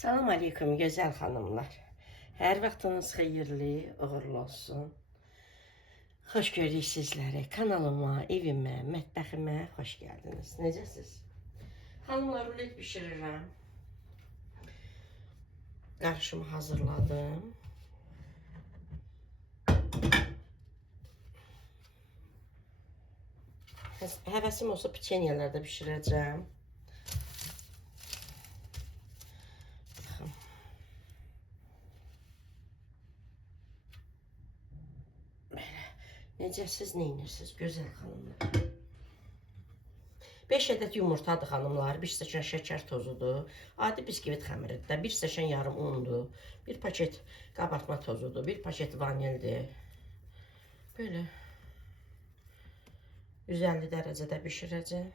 Salam aleyküm gözəl xanımlar. Hər vaxtınız xeyirli, uğurlu olsun. Xoş gördük sizləri. Kanalıma, evimə, mətbəximə xoş gəldiniz. Necəsiz? Xanımlar, rulet bişirirəm. Qarışımı hazırladım. Həvəsim olsa piçenyalar da bişirəcəm. Necəsiz, neyinirsiniz, gözəl xanımlar? 5 ədəd yumurtadır xanımlar, 1 stəkan şəkər tozudur, adi biskvit xəmiridir, 1 stəkan yarım undur, 1 paket qabartma tozudur, 1 paket vanildir. Böyle 150 dərəcədə bişirəcəm.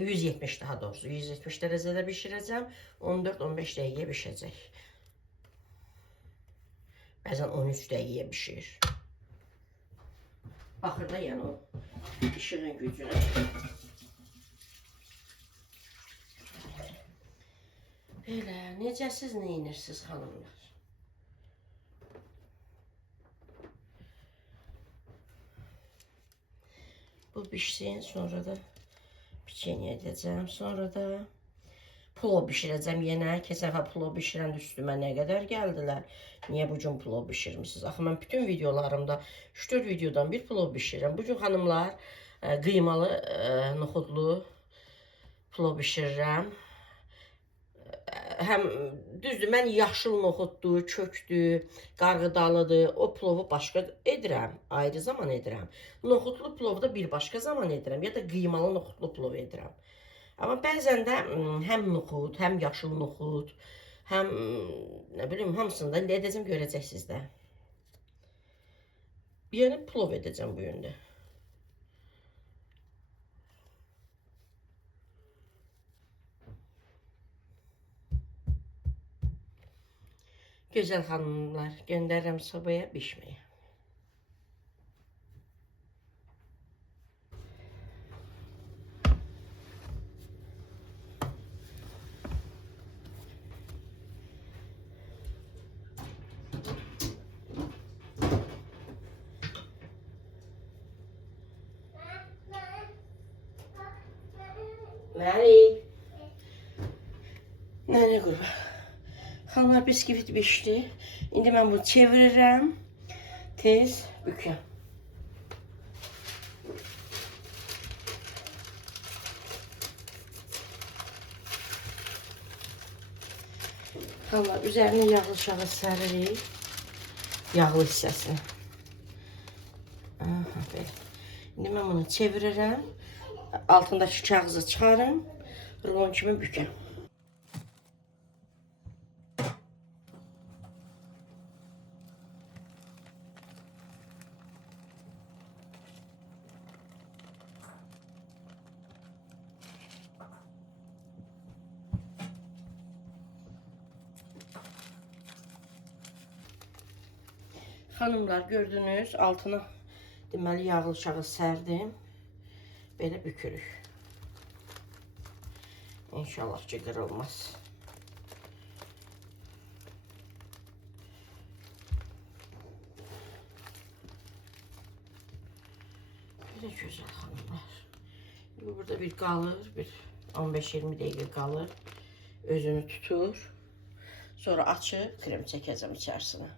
170 daha doğrusu, 170 dərəcədə bişirəcəm, 14-15 dəqiqə bişəcək. Bəzən 13 dəqiqə bişir. Baxır da yəni o işığın gücünə. Belə, necəsiz, neyinirsiniz xanımlar? Bu bişsin, sonra da piçenya edəcəm, sonra da plov bişirəcəm yenə. Keçən dəfə plov bişirəndə üstümə nə qədər gəldilər. Niyə bu gün plov bişirmişsiniz? Axı mən bütün videolarımda 3-4 videodan bir plov bişirirəm. Bugün xanımlar qıymalı, noxudlu plov bişirirəm. Həm düzdür, mən yaşıl noxuddur, kökdür, qarğıdalıdır. O plovu başqa edirəm, ayrı zaman edirəm. Noxudlu plovu da bir başqa zaman edirəm. Ya da qıymalı noxudlu plov edirəm. Amma bəzən də həm noxud, həm yaşıl noxud, həm nə bilim hamısında indi edəcəm, görəcəksiniz də. Yəni plov edəcəm bu yöndə. Gözəl xanımlar, göndərirəm sobaya bişməyə. Məni. Nənə qurban. Xanımlar, biskvit bişdi. İndi mən bunu çevirirəm. Tez bükəm. Xanımlar, üzərinə yağlı şağı səririk. Yağlı hissəsini. İndi mən bunu çevirirəm. Altındakı kağızı çıxarım. Rulon kimi bükəm. Xanımlar, gördünüz, altına deməli yağlı şağı sərdim. Belə bükürük. İnşallah ki qırılmaz. Belə gözəl xanımlar. Bu burada bir qalır, bir 15-20 dəqiqə qalır. Özünü tutur. Sonra açıb krem çəkəcəm içərisinə.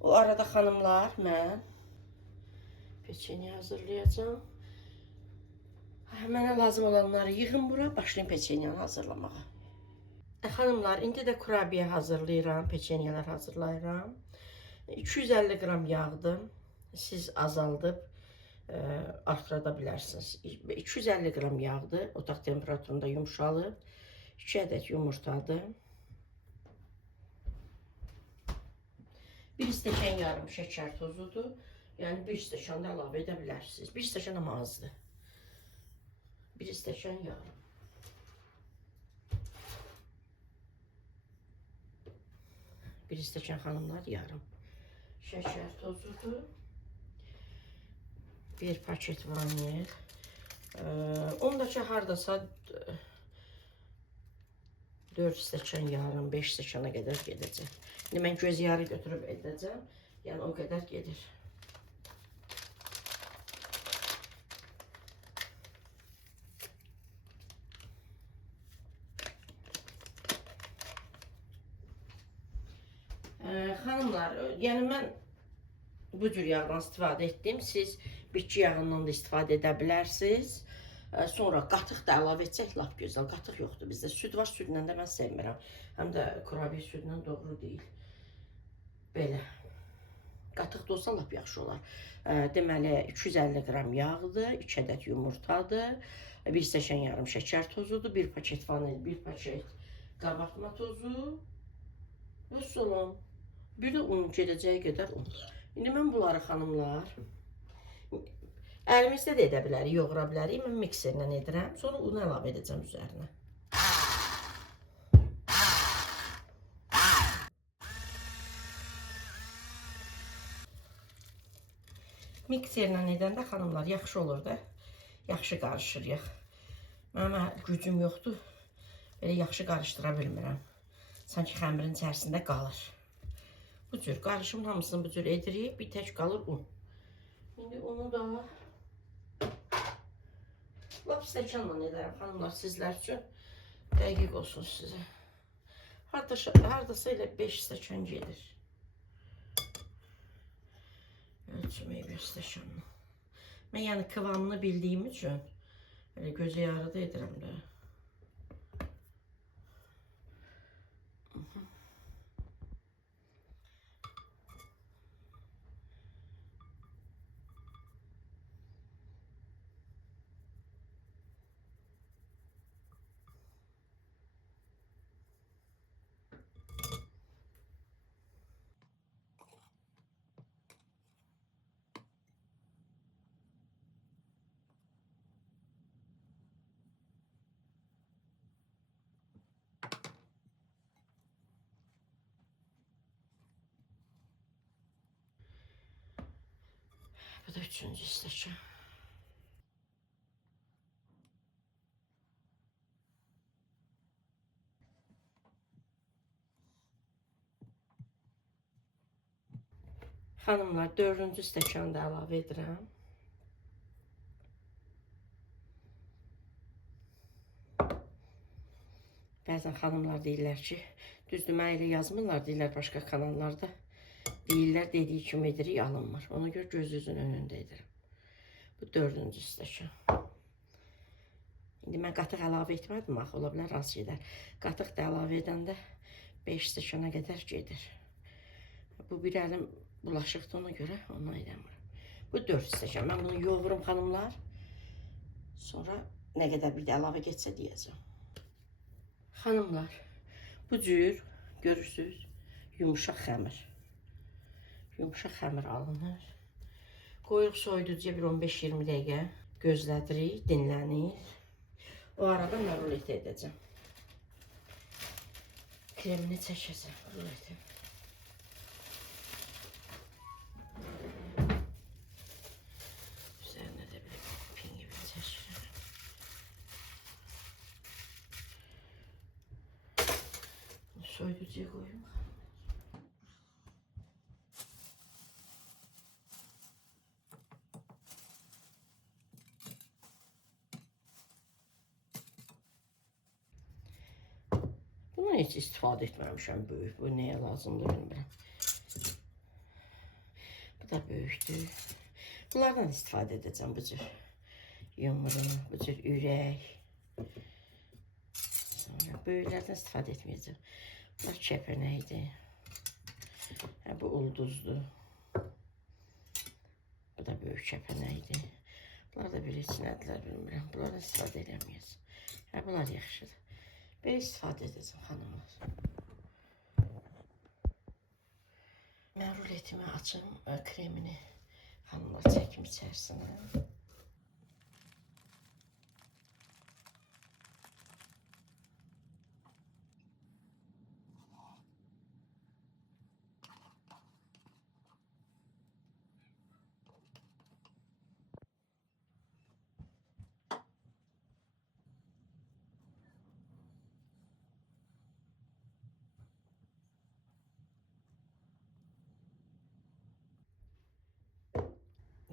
O arada xanımlar, mən peçenya hazırlayacağım. Mənə lazım olanları yığın bura, başlayın peçenyanı hazırlamağa. Xanımlar, indi də kurabiyə hazırlayıram, peçenyalar hazırlayıram. 250 qram yağdır. Siz azaldıb artırada bilərsiniz. 250 qram yağdır, otaq temperaturunda yumuşalıb. 2 ədəd yumurtadır. 1 stəkan yarım şəkər tozudur. Yəni 1 stəkan da əlavə edə bilərsiniz. 1 stəkan amma azdır. 1 stəkan yarım. Bir stəkan xanımlar yarım. Şəkər tozudur. 1 paket vanil. Ondakı hardasa 4 stəkan yarım, 5 stəkana qədər gedəcək. İndi mən göz yarı götürüb edəcəm. Yəni o qədər gedir. Xanımlar, yəni mən bu cür yağdan istifadə etdim. Siz bitki yağından da istifadə edə bilərsiniz. Sonra qatıq da əlavə etsək lap gözəl. Qatıq yoxdur bizdə. Süd var, südlə də mən sevmirəm. Həm də kurabiye südlə doğru deyil. Belə. Qatıq da olsa lap yaxşı olar. Deməli 250 qram yağdır, 2 ədəd yumurtadır, 1 stəkan yarım şəkər tozudur, 1 paket vanil, 1 paket qabartma tozu və soğan. Bir də un, gedəcəyi qədər un. İndi mən bunları xanımlar əlimizdə də edə bilərik, yoğura bilərik. Mən mikserlə edirəm. Sonra unu əlavə edəcəm üzərinə. Mikserlə edəndə xanımlar yaxşı olur da. Yaxşı qarışırıq. Mənim gücüm yoxdur. Belə yaxşı qarışdıra bilmirəm. Sanki xəmirin içərisində qalır. Bu cür qarışımın hamısını bu cür edirik. Bir tək qalır un. İndi onu da lap stəkanla edərəm xanımlar sizlər üçün. Dəqiq olsun sizə. Hardasa elə 5 stəkan gedir. Ölçməyi 5 stəkanla. Mən yəni kıvamını bildiyim üçün elə gözə yarıda edirəm də. Bu da 3-cü stəkan. Xanımlar, 4-cü stəkanı da əlavə edirəm. Bəzən xanımlar deyirlər ki, düzdür, mən elə yazmırlar, deyirlər başqa kanallarda. Deyirlər, dediyi kimi edirik, alınmır. Ona görə gözünüzün önündə edirəm. Bu 4-cü stəkan. İndi mən qatıq əlavə etmədim, axı, ola bilər az gedər. Qatıq da əlavə edəndə 5 stəkana qədər gedir. Bu bir əlim bulaşıqdır, ona görə ondan edəmirəm. Bu 4 stəkan. Mən bunu yoğurum xanımlar. Sonra nə qədər bir də əlavə getsə deyəcəm. Xanımlar, bu cür görürsünüz, yumuşaq xəmir. Yumuşaq xəmir alınır. Qoyuq soyuducuya bir 15-20 dəqiqə gözlədirik, dinlənir. O arada mən ruleti edəcəm. Kremini çəkəcəm, ruleti. Üzərinə də bir pingi bir çəkirəm. Soyuducuya qoyum. Bundan heç istifadə etməmişəm böyük. Bu nəyə lazımdır bilmirəm. Bu da böyükdür. Bunlardan istifadə edəcəm bu cür. Yumru, bu cür ürək. Sonra böyüklərdən istifadə etməyəcəm. Bunlar kəpənəkdir. Bu ulduzdur. Bu da böyük kəpənəkdir. Bunlar da bir içinədirlər bilmirəm. Bunlardan istifadə edəməyəcəm. Bunlar yaxşıdır. Belə istifadə edəcəm xanımlar. Mən ruletimi açım, kremini xanımlar çəkim içərisinə.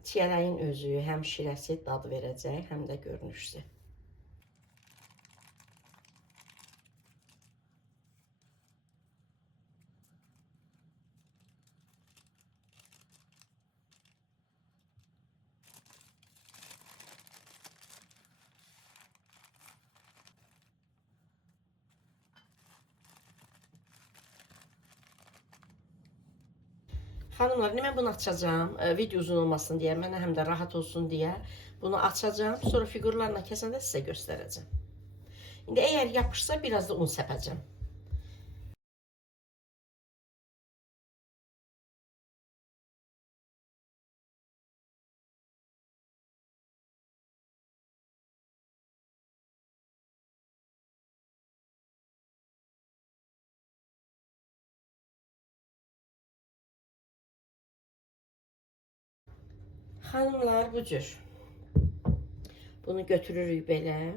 Çiyələyin özü həm şirəsi dad verəcək, həm də görünüşü. Xanımlar, mən bunu açacağım. Video uzun olmasın deyə, mənə həm də rahat olsun deyə bunu açacağım. Sonra fiqurlarla kəsəndə sizə göstərəcəm. İndi əgər yapışsa biraz da un səpəcəm. Xanımlar, bu cür. Bunu götürürük belə.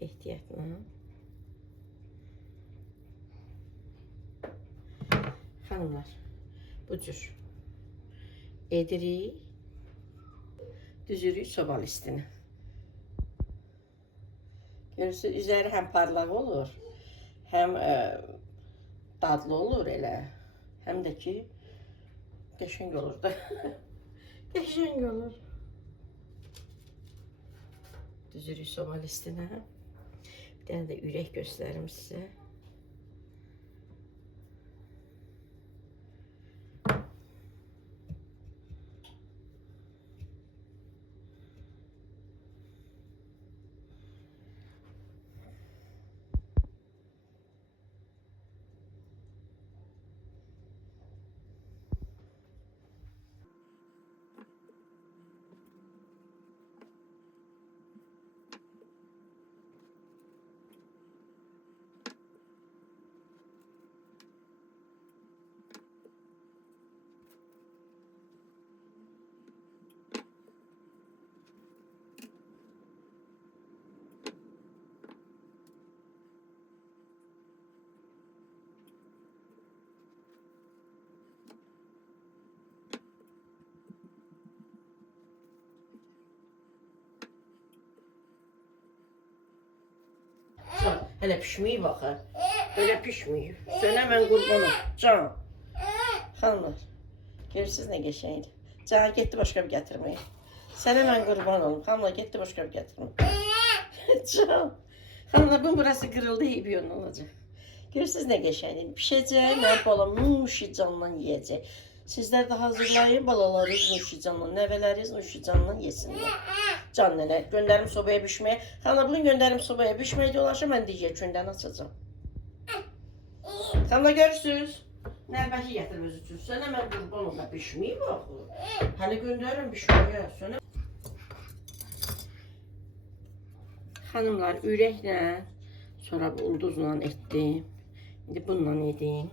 Ehtiyatla. Xanımlar, bu cür edirik. Düzürük soba listini. Görürsünüz, üzəri həm parlaq olur, həm dadlı olur elə, həm də ki, qəşəng olur da. Qəşəng olur. Düzürük soba listinə. Bir dənə də ürək göstərim sizə. Can, hələ pişməyib axı. Belə pişməyib. Sönə mən qurbanım. Can. Xanımlar, görürsünüz nə qəşəngdir. Can, getdi başqa bir gətirməyə. Sənə mən qurban olum. Xanımlar, getdi başqa bir gətirməyə. Can. Xanımlar, bunun burası qırıldı, yiyib olacaq. Görürsünüz nə qəşəngdir. Pişəcək, mənim balam nuşicanla yeyəcək. Sizlər də hazırlayın, balalarınız nuşicanla, nəvələriniz nuşicanla yesinlər. Can nənə, göndərim sobaya bişməyə. Xanımlar, bunu göndərim sobaya bişməyə dolaşa, mən digər gündən açacağım. Xanımlar, görürsünüz. Nəlbəki gətirim öz üçün. Sənə mən qurban olma, bişməyib axı. Hələ göndərim bişməyə. Sənə... Xanımlar, ürəklə, sonra ulduzla etdim. İndi bununla yedim.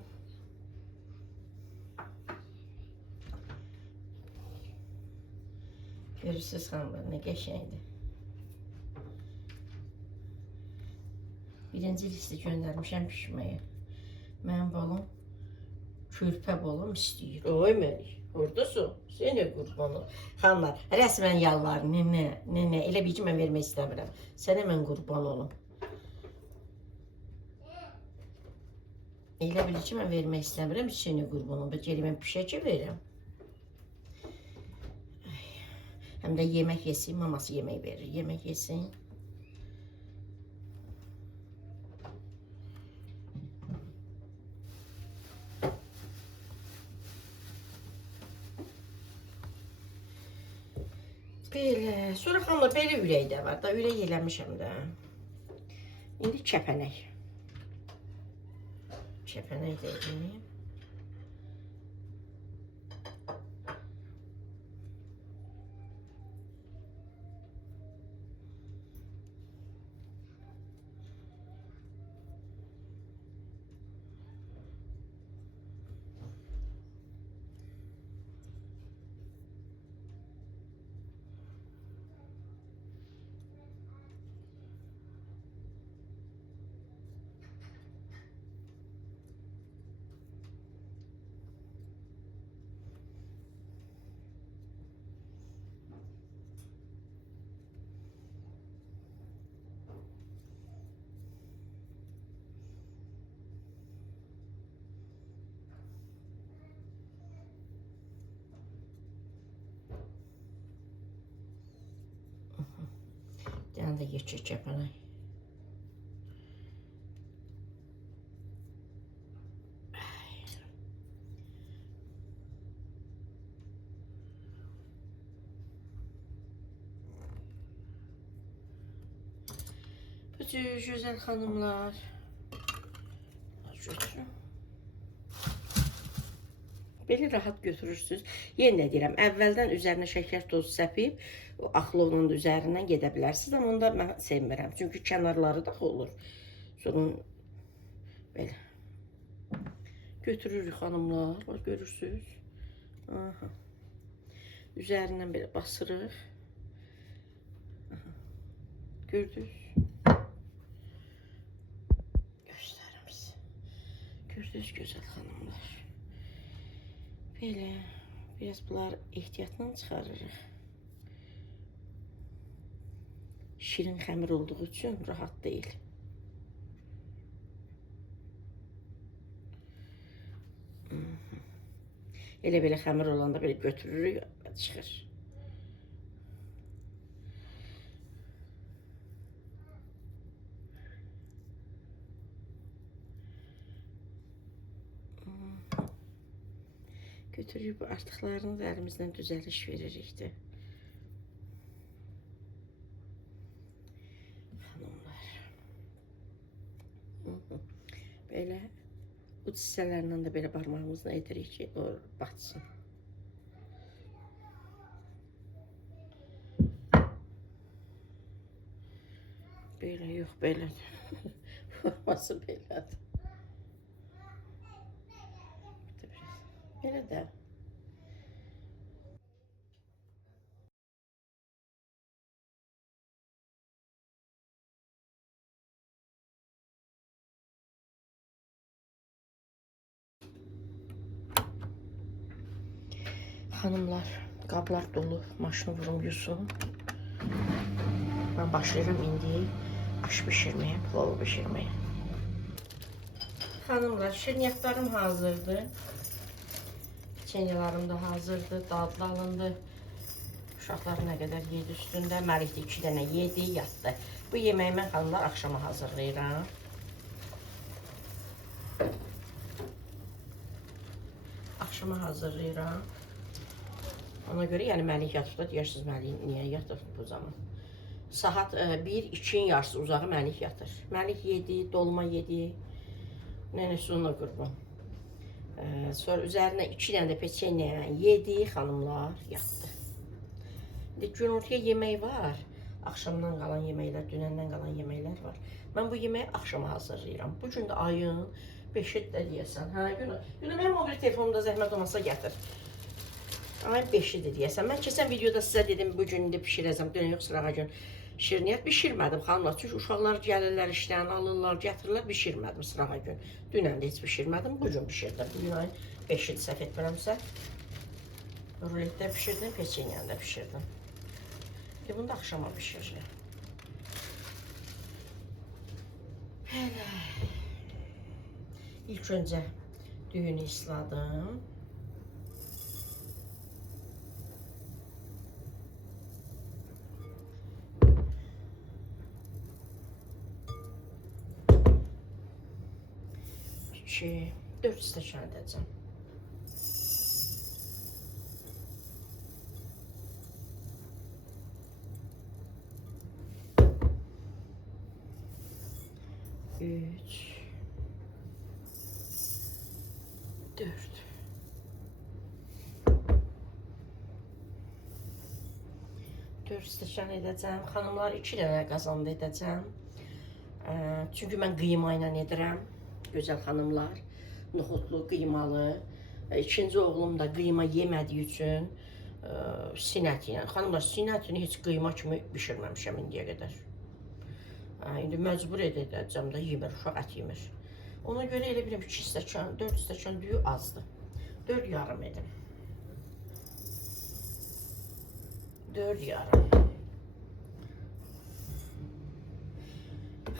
Görürsünüz xanımlar, nə qəşəngdir. Birinci listi göndərmişəm pişməyə. Mənim balam körpə balam istəyir. Oy Məlik, oradasan. Sənə qurban ol. Xanımlar, rəsmən yalvarım. Nənə, elə bil ki, mən vermək istəmirəm. Sənə mən qurban olum. Elə bil ki, mən vermək istəmirəm. Sənə qurban olum. Geri mən pişə ki, verirəm. Həm də yemək yesin, maması yemək verir. Yemək yesin. Belə, sonra xanımlar, belə ürək də var da, ürək eləmişəm də. İndi kəpənək. Kəpənək də edeyim. Bir dənə də keçir kəpənək. Bütün güzel hanımlar. Götürün. Belə rahat götürürsünüz. Yenə də deyirəm, əvvəldən üzərinə şəkər tozu səpib, axlovun üzərindən gedə bilərsiniz. Amma onda mən sevmirəm. Çünki kənarları da olur. Sonra belə götürürük hanımlar. Bax, görürsünüz. Aha. Üzərindən belə basırıq. Aha. Gördünüz? Göstərim sizə. Gördünüz gözəl hanımlar. Belə biraz bunlar ehtiyatla çıxarırıq. Şirin xəmir olduğu üçün rahat deyil. Elə belə xəmir olanda belə götürürük, çıxır. Götürüb artıqlarını da əlimizdən düzəliş veririk də. Hanımlar. Belə uç hissələrindən də belə barmağımızla edirik ki, o batsın. Belə yox, belədir. Forması belədir. Belə də. Hanımlar, qablar dolu. Maşını vurum yusun. Ben başlayıram indi aş pişirməyə, pilav pişirməyə. Hanımlar, şirniyyatlarım hazırdır. Peçenyalarım da hazırdır, dadlı alındı. Uşaqlar nə qədər yedi üstündə. Məlik də 2 dənə yedi, yatdı. Bu yeməyi mən hanımlar axşama hazırlayıram. Axşama hazırlayıram. Ona görə, yəni Məlik yatıb da deyirsiniz, Məlik niyə yatıb bu zaman? Saat 1-2-nin yarısı uzağı Məlik yatır. Məlik yedi, dolma yedi. Nənəsi ona qurban. Sonra üzərinə 2 dənə də peçenya yedi, xanımlar yatdı. Günortaya yemək var. Axşamdan qalan yeməklər, dünəndən qalan yeməklər var. Mən bu yeməyi axşama hazırlayıram. Bu gün də ayın 5-i də deyəsən. Hə, Günə mənim mobil telefonumda zəhmət olmasa gətir. Ayın 5-idir deyəsən. Mən keçən videoda sizə dedim, bu gün indi pişirəcəm. Dünən yox, sırağa gün şirniyyat bişirmədim xanımlar. Çünki uşaqlar gəlirlər işdən, alırlar, gətirirlər, bişirmədim sırağa gün. Dünən də heç bişirmədim, bu gün bişirdim. Bu gün ayın 5-idir, səhv etmirəmsə. Ruletdə bişirdim, peçenyanı da bişirdim. Bunu da axşama bişirəcəm. Hələ. İlk öncə düyünü isladım. Ki 4 stəkan edəcəm. Üç, 4. Dörd stəkan edəcəm. Xanımlar 2 dənə qazanda edəcəm. Çünki mən qıyma ilə edirəm. Gözəl xanımlar. Noxudlu, qıymalı. İkinci oğlum da qıyma yemədiyi üçün sinət ilə. Xanımlar, sinətini heç qıyma kimi bişirməmişəm indiyə qədər. İndi məcbur edəcəm də yemir, uşaq ət yemir. Ona görə elə biləm 2 stəkan, 4 stəkan düyü azdır. 4 yarım edim. 4 yarım.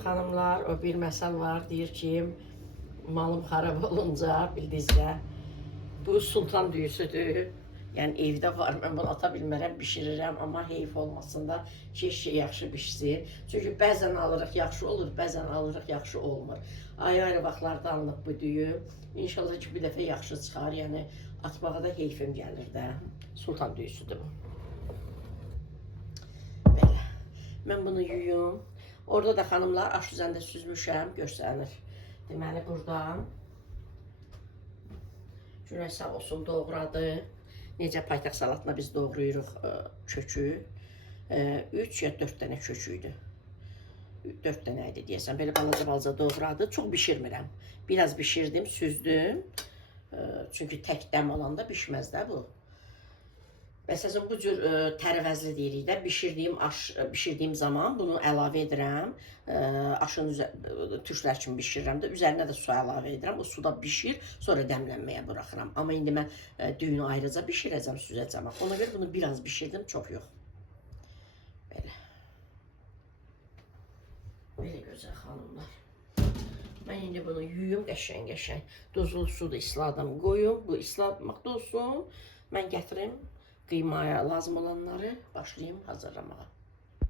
Xanımlar, o bir məsəl var, deyir ki, malım xarab olunca, bildinizdə, bu sultan düyüsüdür. Yəni evdə var, mən bunu ata bilmərəm, bişirirəm, amma heyf olmasın da keşke yaxşı bişsin. Çünki bəzən alırıq yaxşı olur, bəzən alırıq yaxşı olmur. Ayrı-ayrı vaxtlarda alınıb bu düyü. İnşallah ki, bir dəfə yaxşı çıxar, yəni atmağa da heyfim gəlir də. Sultan düyüsüdür bu. Belə. Mən bunu yuyum. Orada da xanımlar aş üzərində süzmüşəm, göstərir. Deməli, buradan Günay sağ olsun doğradı. Necə paytaxt salatına biz doğrayırıq kökü. 3 ya 4 dənə köküydü. 4 dənə idi deyəsən. Belə balaca doğradı. Çox bişirmirəm. Biraz bişirdim, süzdüm. Çünki tək dəm olanda bişməz də bu. Məsələn, bu cür tərəvəzli deyirik də, bişirdiyim zaman bunu əlavə edirəm. Aşın türklər kimi bişirirəm də, üzərinə də su əlavə edirəm. O suda bişir, sonra dəmlənməyə buraxıram. Amma indi mən düyünü ayrıca bişirəcəm, süzəcəm. Ona görə bunu biraz bişirdim, çox yox. Belə. Belə gözəl xanımlar. Mən indi bunu yuyum qəşəng-qəşəng. Duzlu suda isladım, qoyum. Bu islatmaqda olsun. Mən gətirim. Qıymaya lazım olanları başlayayım hazırlamağa.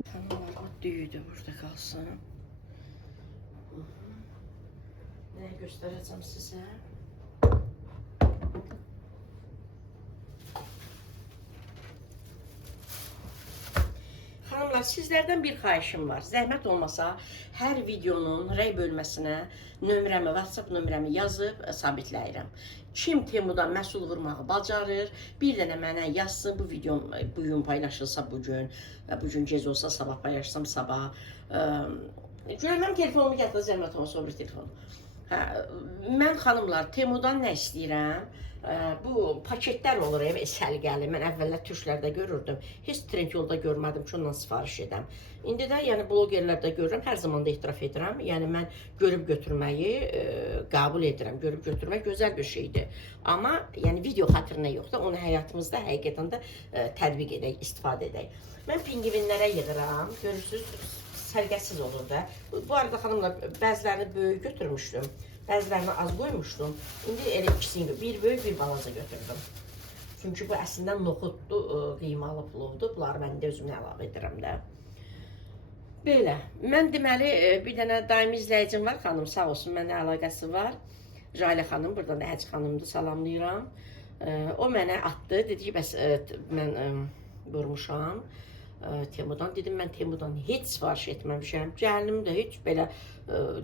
Xanımlar, düyüdür burada qalsın. Nə göstərəcəm sizə? Xanımlar, sizlərdən bir xahişim var. Zəhmət olmasa, hər videonun rəy bölməsinə nömrəmi, WhatsApp nömrəmi yazıb sabitləyirəm. Kim Temudan məhsul vurmağı bacarır, bir dənə mənə yazsın, bu videom bugün paylaşılsa bugün gec olsa sabah paylaşsam sabah. Mənim telefonumu gətirə, zəhmət olmasa o bir telefonu. Mən xanımlar, Temudan nə istəyirəm? Bu paketlər olur, səliqəli. Mən əvvəllər türklərdə görürdüm. Heç Trendyolda görmədim ki, ondan sifariş edəm. İndi də yəni blogerlərdə görürəm, hər zaman da etiraf edirəm. Yəni mən görüb götürməyi qəbul edirəm. Görüb götürmək gözəl bir şeydir. Amma yəni video xatirinə yox da, onu həyatımızda həqiqətən də tətbiq edək, istifadə edək. Mən pingvinlərə yığıram. Görürsünüz, səliqəsiz olur da. Bu arada xanımlar, bəzilərini böyük götürmüşdüm. Bəzilərini az qoymuşdum. İndi elə ikisini, bir böyük, bir balaca götürdüm. Çünki bu əslində noxuddur, qıymalı plovdur. Bunları mən də özümlə əlavə edirəm də. Belə. Mən deməli, bir dənə daimi izləyicim var, xanım sağ olsun, mənə əlaqəsi var. Jale xanım, buradan da Həc xanımdır, salamlayıram. O mənə atdı, dedi ki, bəs mən vurmuşam. Temudan dedim, mən Temudan heç sifariş etməmişəm. Gəlinim də heç belə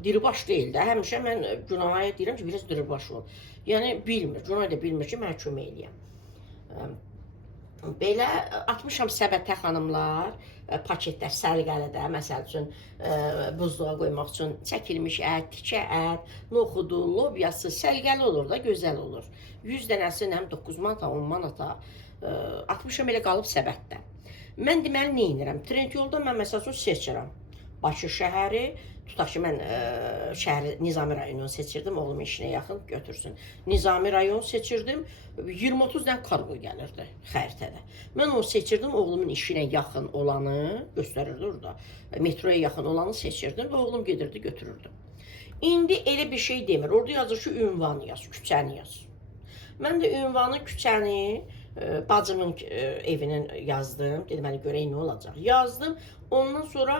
diribaş deyil də. Həmişə mən Günaya deyirəm ki, biraz diribaş ol. Yəni bilmir, Günay da bilmir ki, mənə kömək eləyəm. Belə atmışam səbətə xanımlar, paketlər səliqəlidə, məsəl üçün buzluğa qoymaq üçün çəkilmiş ət, tikə ət, noxudu, lobyası səliqəli olur da, gözəl olur. 100 dənəsi həm 9 manata, 10 manata atmışam, elə qalıb səbətdə. Mən deməli nə edirəm? Trendyolda mən məsəl üçün seçirəm. Bakı şəhəri, tutaq ki, mən şəhəri Nizami rayonunu seçirdim, oğlum işinə yaxın götürsün. Nizami rayon seçirdim, 20-30 dənə kargo gəlirdi xəritədə. Mən onu seçirdim, oğlumun işinə yaxın olanı göstərirdi orada. Metroya yaxın olanı seçirdim və oğlum gedirdi, götürürdü. İndi elə bir şey demir, orada yazır ki, ünvanı yaz, küçəni yaz. Mən də ünvanı, küçəni, bacımın evinin yazdım. Dedim, mənə görək nə olacaq. Yazdım. Ondan sonra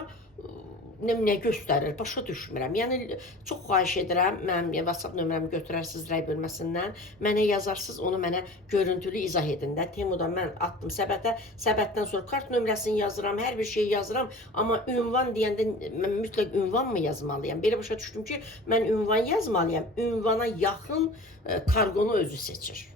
nə göstərir, başa düşmürəm. Yəni, çox xahiş edirəm, mənim WhatsApp nömrəmi götürərsiniz rəy bölməsindən, mənə yazarsınız, onu mənə görüntülü izah edin də. Temudan mən atdım səbətə, səbətdən sonra kart nömrəsini yazıram, hər bir şeyi yazıram, amma ünvan deyəndə mən mütləq ünvan mı yazmalıyam? Belə başa düşdüm ki, mən ünvan yazmalıyam, ünvana yaxın kargonu özü seçir.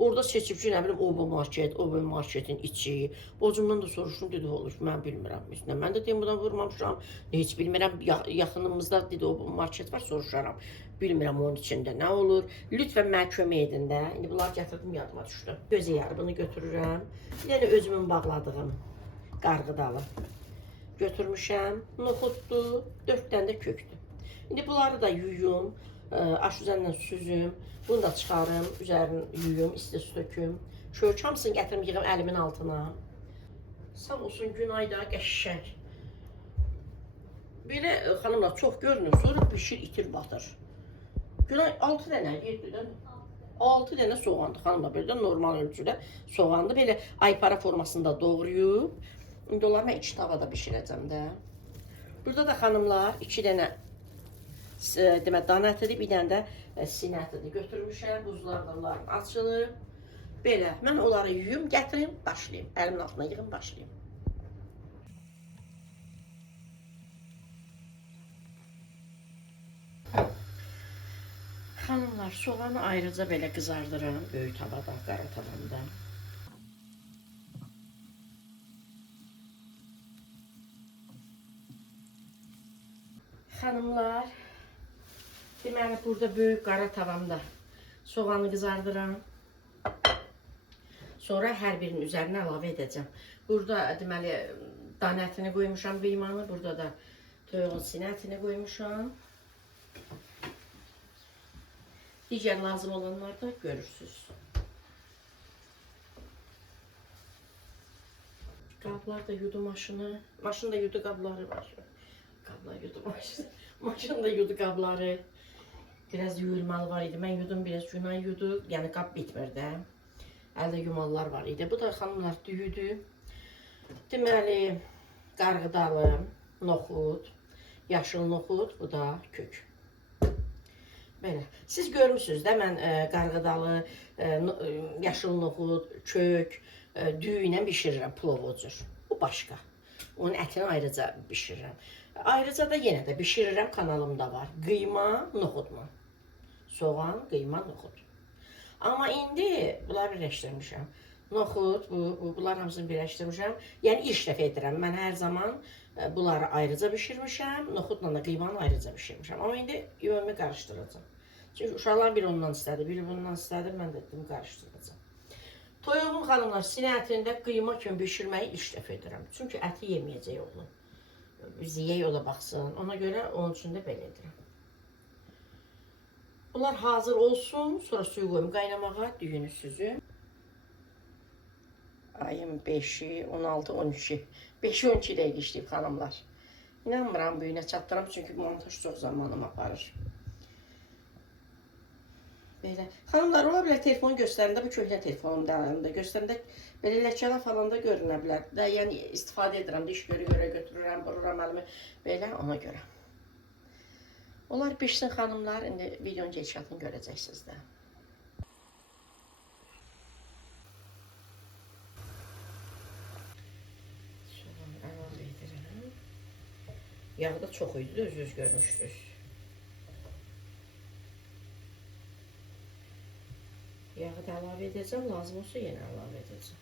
Orada seçib ki, nə bilim, o bu market, o bu marketin içi. Bocumdan da soruşdum, dedi, olur, mən bilmirəm. Mən də Temudan vurmamışam, heç bilmirəm, yaxınımızda dedi, o bu market var, soruşaram. Bilmirəm onun içində nə olur. Lütfən mənə kömək edin də. İndi bunları gətirdim, yadıma düşdü. Gözə yarımını götürürəm. Bir dənə özümün bağladığım qarğıdalı götürmüşəm. Noxuddur, 4 dənə də kökdür. İndi bunları da yuyum, aş üzərindən süzüm. Bunu da çıxarım, üzərini yuyum, isti su töküm. Çörük hamısını gətirim, yığım əlimin altına. Sağ olsun Günay da qəşəng. Belə xanımlar çox görünür, sonra pişir, itir, batır. Günay 6 dənə, 7 dənə? 6 dənə soğandı xanımlar, belə normal ölçüdə soğandı. Belə aypara formasında doğrayıb. İndi onları mən iç tavada bişirəcəm də. Burada da xanımlar 2 dənə demək dana ətidir, bir dənə də sinə ətidir götürmüşəm. Buzlardan açılıb. Belə mən onları yuyum, gətirim, başlayım. Əlimin altına yığım, başlayım. Xanımlar, soğanı ayrıca belə qızardıram, böyük tavada, qara tavanda. Xanımlar, deməli burada böyük qara tavamda soğanı qızardıram. Sonra hər birinin üzərinə əlavə edəcəm. Burada deməli dana ətini qoymuşam, qıymanı, burada da toyuğun sinə ətini qoymuşam. Digər lazım olanlar da görürsünüz. Qablar da yudu maşını. Maşında yudu qabları var. Qablar yudu maşını. Maşında yudu qabları. Biraz yuyulmalı var idi. Mən yudum, biraz Yunan yudu. Yəni qab bitmir də. Əldə yumalılar var idi. Bu da xanımlar düyüdü. Deməli, qarğıdalı, noxud, yaşıl noxud, bu da kök. Belə. Siz görmüsünüz də mən qarğıdalı, yaşıl noxud, kök, düyü ilə bişirirəm plov cür. Bu başqa. Onun ətini ayrıca bişirirəm. Ayrıca da yenə də bişirirəm, kanalımda var. Qıyma, noxudla. Soğan, qıyma, noxud. Amma indi bunları birləşdirmişəm. Noxud, bunlar hamısını birləşdirmişəm. Yəni ilk dəfə edirəm. Mən hər zaman bunları ayrıca bişirmişəm. Noxudla da qıymanı ayrıca bişirmişəm. Amma indi yövmü qarışdıracağım. Çünki uşaqlar biri ondan istədi, biri bundan istədi. Mən də dedim qarışdıracağım. Toyuğun xanımlar sinə ətində qıyma kimi bişirməyi ilk dəfə edirəm. Çünki əti yeməyəcək oğlum. Biz yeyək, o da baxsın. Ona görə onun üçün də belə edirəm. Bunlar hazır olsun. Sonra suyu qoyum qaynamağa, düyünü süzüm. Ayın 5-i, 16, 13-i. 5-i 12 dəqiqə işləyib xanımlar. İnanmıram bu günə çatdıram, çünki montaj çox zamanım aparır. Belə. Xanımlar, ola bilər telefonu göstərəndə, bu köhnə telefonumda əlimdə göstərəndə belə ləkələr falan da görünə bilər. Da, yəni istifadə edirəm, iş görə götürürəm, vururam əlimi belə, ona görə. Onlar pişsin xanımlar, indi videonun gedişatını görəcəksiniz də. Soğanı əlavə edirəm. Yağı da çox idi, özünüz görmüşdünüz. Yağı da əlavə edəcəm, lazım olsa yenə əlavə edəcəm.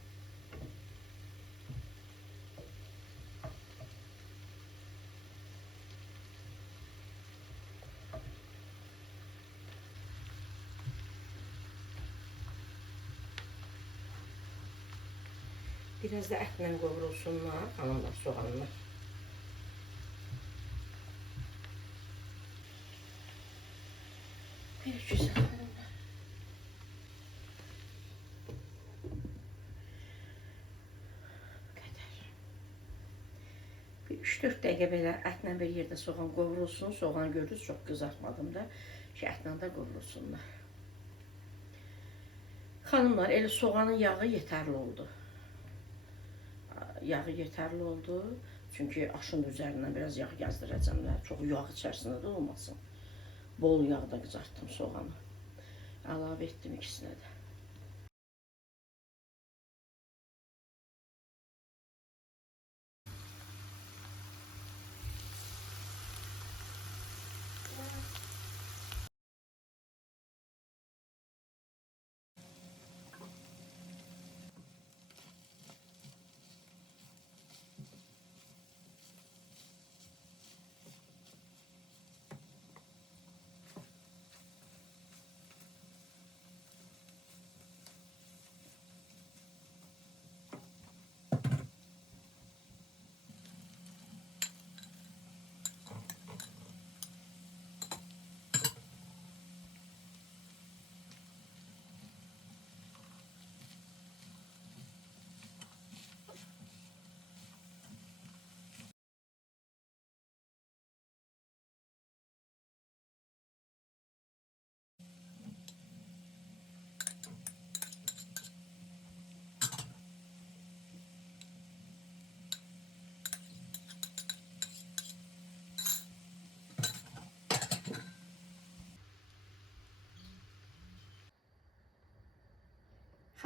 Biraz da ətlə qovrulsunlar, xanımlar, soğanlar. Bir güzel xanımlar. Bu qədər. Bir 3-4 dəqiqə belə ətlə bir yerdə soğan qovrulsun. Soğan gördünüz, çox qızartmadım da. Ki, ətlə də qovrulsunlar. Xanımlar, elə soğanın yağı yetərli oldu. Yağı yetərli oldu. Çünki aşın üzərindən biraz yağ gəzdirəcəm də. Çox yağ içərisində də olmasın. Bol yağda qızartdım soğanı. Əlavə etdim ikisinə də.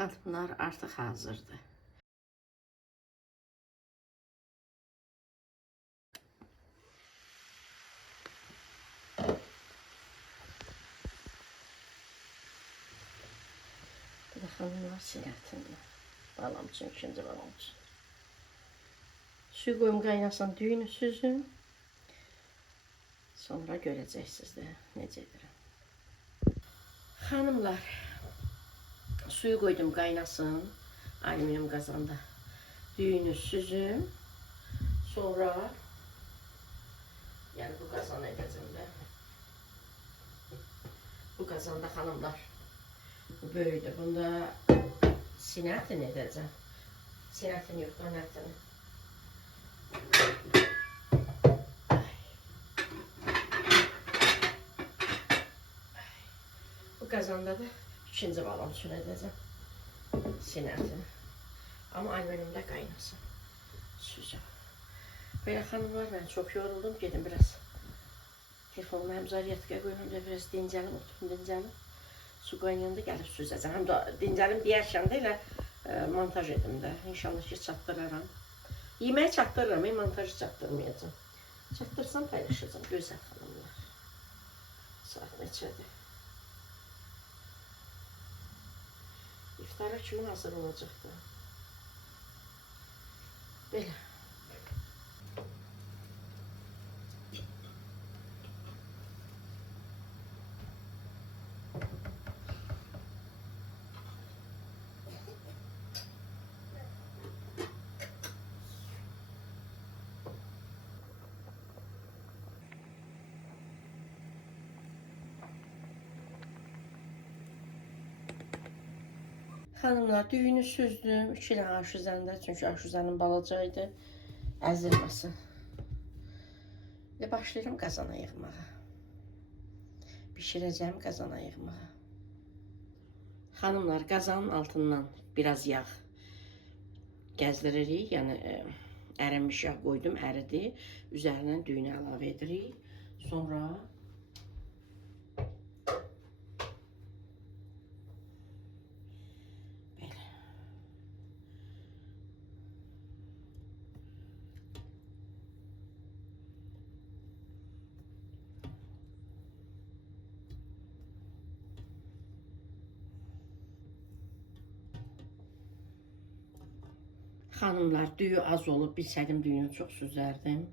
Xanımlar artıq hazırdır. Bu da xanımlar sinətimdir. Balam üçün, ikinci balam üçün. Suyu qoyum qaynasın, düyünü süzün. Sonra görəcəksiniz də necə edirəm. Xanımlar, suyu qoydum qaynasın. Alüminyum qazanda. Düyünü süzün. Sonra yəni bu qazana edəcəm də. Bu qazanda xanımlar böyüdür. Bunda sinətini edəcəm. Sinətini yox, qanətini. Bu qazanda da ikinci balam üçün edəcəm sinətini. Amma alüminyumda qaynasın. Süzəm. Belə xanımlar, mən çox yoruldum. Gedim biraz telefonumu həm zaryatkaya qoyum, həm də biraz dincəlim, oturum dincəlim. Su qaynayanda gəlib süzəcəm. Həm də dincəlim deyərkən də elə montaj edim də. İnşallah ki, çatdıraram. Yeməyi çatdırıram, montajı çatdırmayacağım. Çatdırsam paylaşacağım. Gözəl xanımlar. Saat neçədir? İftara kimi hazır olacaqdır. Belə. Xanımlar, düyünü süzdüm. 2 dənə aşuzəndə, çünki aşuzənin balacaydı. Əzilməsin. Və başlayıram qazana yığmağa. Bişirəcəm qazana yığmağa. Xanımlar, qazanın altından biraz yağ gəzdiririk. Yəni, ərinmiş yağ qoydum, əridi. Üzərindən düyünü əlavə edirik. Sonra xanımlar, düyü az olub, bilsədim düyünü çox süzərdim.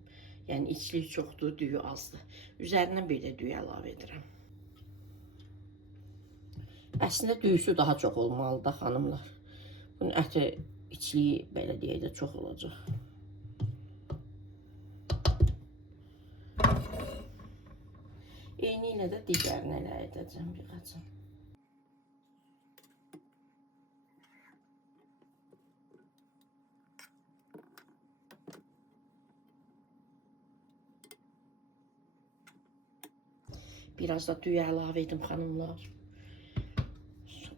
Yəni, içlik çoxdur, düyü azdır. Üzərindən bir də düyü əlavə edirəm. Əslində, düyüsü daha çox olmalı da, xanımlar. Bunun əti, içliyi, belə deyək də, çox olacaq. Eyni ilə də digərini elə edəcəm, yığacam. Biraz da düyü əlavə edim, xanımlar.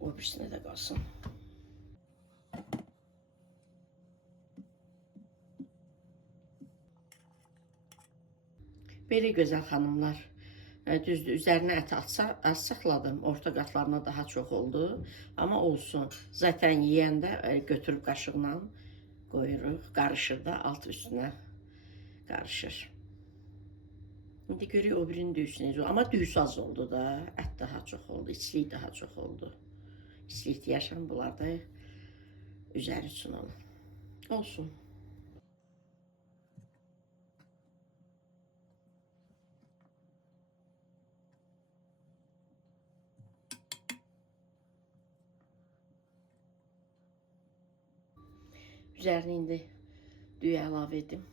O birisinə də qalsın. Belə gözəl xanımlar. Düzdür, üzərinə əti az saxladım. Orta qatlarına daha çox oldu. Amma olsun. Zaten yeyəndə götürüb qaşıqla qoyuruq. Qarışır da, alt üstünə qarışır. İndi görək o birinin düyüsü necə oldu. Amma düyüsü az oldu da. Ət daha çox oldu. İçlik daha çox oldu. İçlik deyəşən bunlar da üzəri üçün olur. Olsun. Üzərinə indi düyü əlavə edim.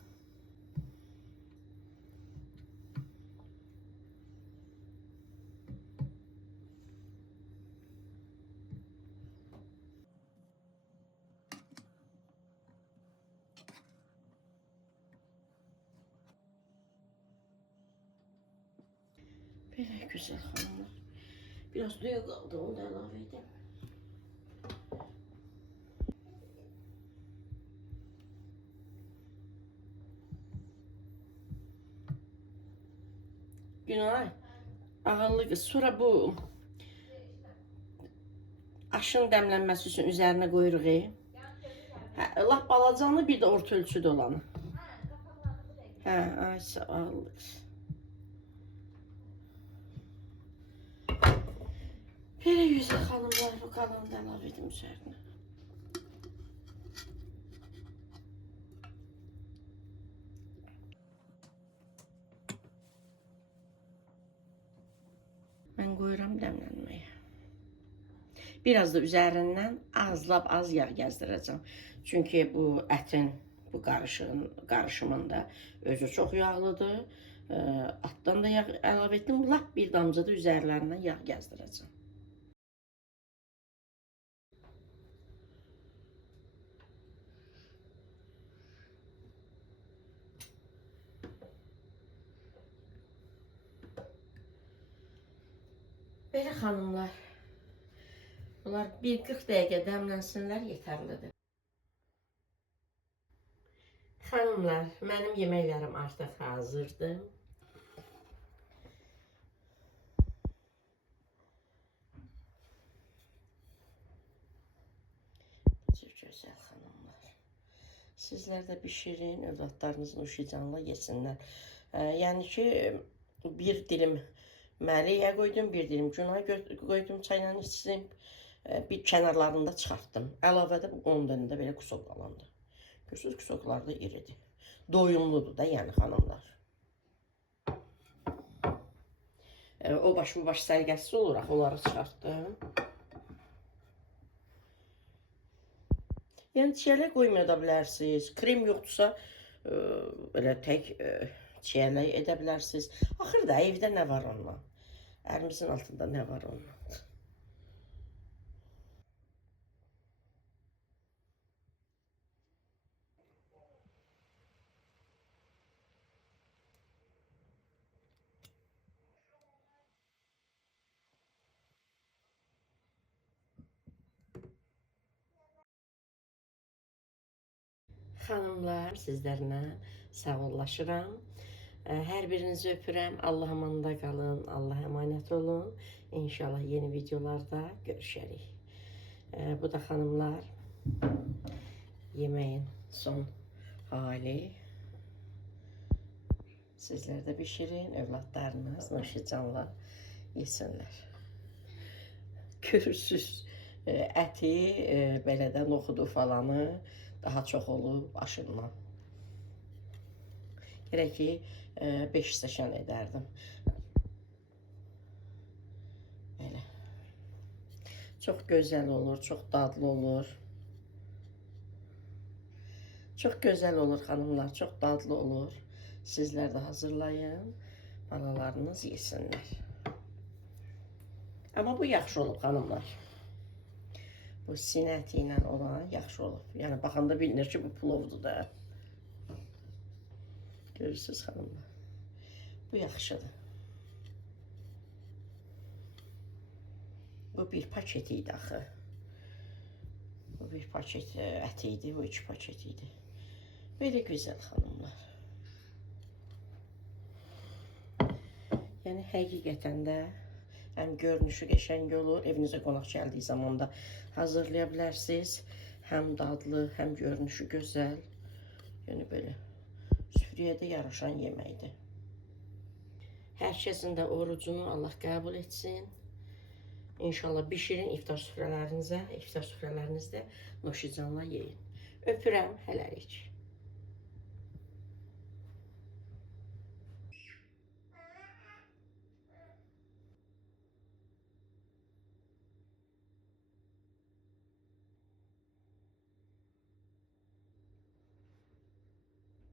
Belə gözəl xanımlar. Biraz düyü qaldı, onu da əlavə edeyim. Günay, ağıllı qız. Sonra bu aşın dəmlənməsi üçün üzərinə qoyuruq. Hə, lap balacanı, bir də orta ölçüdə olanı. Hə, ay sağ ol. Belə güzel xanımlar, bu qalanı da əlavə edim üzərinə. Mən qoyuram dəmlənməyə. Biraz da üzərindən az yağ gəzdirəcəm. Çünki bu ətin, bu qarışımında özü çox yağlıdır. Atdan da yağ əlavə etdim. Lap bir damcı da üzərlərindən yağ gəzdirəcəm. Belə xanımlar, bunlar bir 40 dəqiqə dəmlənsinlər, yetərlidir. Xanımlar, mənim yeməklərim artıq hazırdır. Çok gözəl xanımlar. Sizlər də bişirin, övladlarınızın uşucanla yesinlər. Yəni ki, bir dilim məliyə qoydum, bir dilim günay qoydum, çayla içsin. Bir kənarlarını da çıxartdım. Əlavədə 10 dənə də belə kusok qalandı. Görürsünüz, kusoklar da iridir. Doyumludur da, yəni xanımlar. O baş bu baş səliqəsiz olaraq onları çıxartdım. Yəni çiyələk qoymaya da bilərsiniz. Krem yoxdursa elə tək çiyələk edə bilərsiniz. Axırda evdə nə var ondan? Əlimizin altında nə var ondan? Xanımlar, sizlərlə sağollaşıram. Hər birinizi öpürəm. Allah amanında qalın. Allah əmanət olun. İnşallah yeni videolarda görüşərik. Bu da xanımlar yeməyin son hali. Sizlər də bişirin, övladlarınız nuşicanla yesinlər. Görürsüz, əti, belə də noxudu falanı daha çox olub aşından. Gerək ki, 5 stəkan edərdim. Belə. Çox gözəl olur, çox dadlı olur. Çox gözəl olur xanımlar, çox dadlı olur. Sizlər də hazırlayın, balalarınız yesinlər. Amma bu yaxşı olub xanımlar. Bu sinə əti ilə olan yaxşı olub. Yəni baxanda bilinir ki, bu plovdur da. Görürsünüz xanımlar. Bu yaxşıdır. Bu bir paket idi axı. Bu bir paket əti idi, bu 2 paket idi. Belə gözəl xanımlar. Yəni həqiqətən də həm görünüşü qəşəng olur, evinizə qonaq gəldiyi zaman da hazırlaya bilərsiniz. Həm dadlı, həm görünüşü gözəl. Yəni belə süfrəyə də yaraşan yeməkdir. Hər kəsin də orucunu Allah qəbul etsin. İnşallah bişirin iftar süfrələrinizə, iftar süfrələrinizdə noşicanla yeyin. Öpürəm, hələlik.